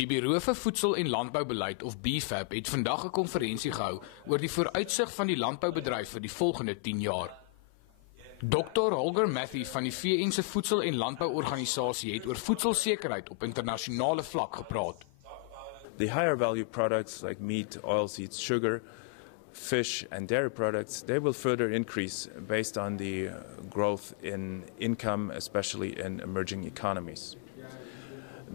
Die Buro vir Voedsel en Landboubeleid of BFAP het vandag 'n konferensie gehou oor die vooruitsig van die landboubedryf vir die volgende 10 jaar. Dr. Holger Matthew van die VN se Voedsel- en Landbouorganisasie het oor voedselsekerheid op internasionale vlak gepraat. The higher value products like meat, oilseeds, sugar, fish and dairy products, they will further increase based on the growth in income, especially in emerging economies.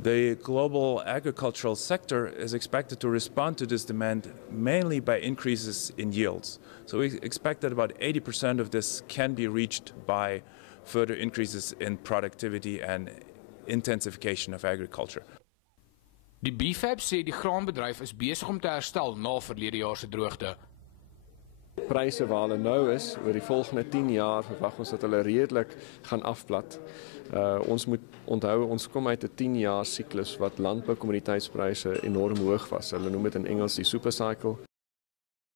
The global agricultural sector is expected to respond to this demand mainly by increases in yields. So we expect that about 80% of this can be reached by further increases in productivity and intensification of agriculture. Die BFAP sê die graanbedryf is besig om te herstel na verlede jaar se droogte. Pryse waar hulle nou is, oor die volgende 10 jaar verwag ons dat hulle redelik gaan afplat. Ons moet onthou, ons kom uit 'n 10 jaar siklus wat landboukommoditeitspryse enorm hoog was. Hulle noem dit in Engels die super cycle.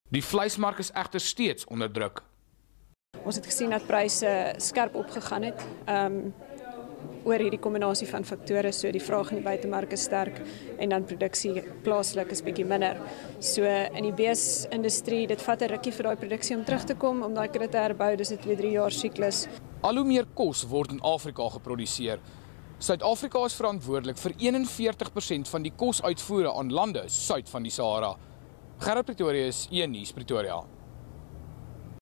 Die vleismark is egter steeds onder druk. Ons het gesien dat pryse skerp opgegaan het. Oor hierdie kombinasie van faktore, so die vraag in die buitemark is sterk en dan produksie plaaslik is bietjie minder. So in die beesindustrie, dit vat 'n rukkie vir daai produksie om terug te kom, om daai kudde te herbou, dis 'n 2-3 jaar siklus. Al hoe meer kos word in Afrika geproduseer. Suid-Afrika is verantwoordelik vir 41% van die kosuitvoere aan lande suid van die Sahara. Gerard Pretorius, 1 Nuus, Pretoria.